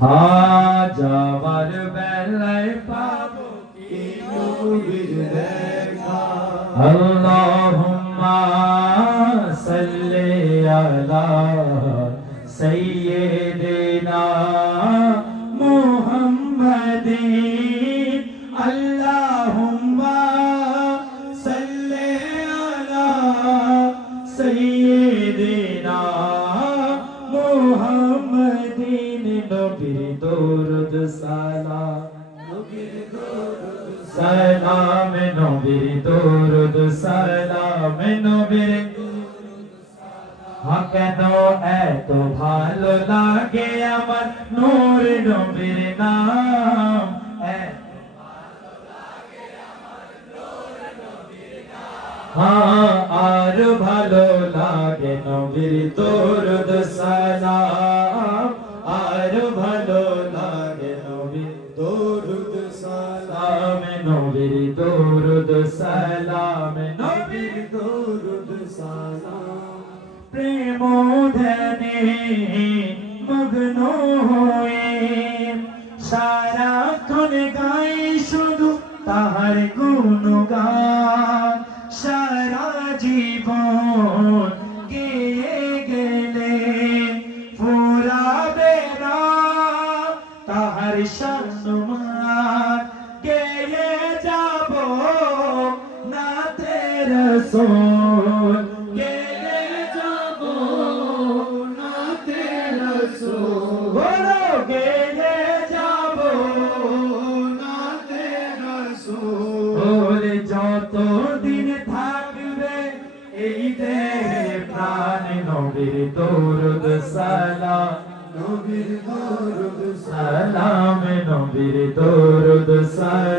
আজ আমার বেলায় পাবো কি নবীর দেখা আল্লাহুম্মা সাল্লি আলা সাইয়্যিদিনা মুহাম্মাদিন। আল্লাহুম্মা সাল্লি আলা সাইয়্যিদিনা সালাম সালাম নবীর দরুদ সালাম নবীর কেন এত ভালো লাগে আমার নূর নবীর নাম। হ্যাঁ আর ভালো লাগে দরুদ সালাম। আর ভালো সালাম নবীর দরুদ সালাম নবীর দরুদ সালাম। প্রেম ধ্যানে মগ্ন হয়ে সারাক্ষণ গাই শুধু তাহার গুণগান। সারা জীবন গেয়ে গেলে ফুরাবে না তাহার সম্মান তের সোল গেয়ে যাব দিন থাকবে, এই দেহে প্রাণ নবীর দরুদ সালাম। নবীর দরুদ সালাম, নবীর দরুদ সালাম।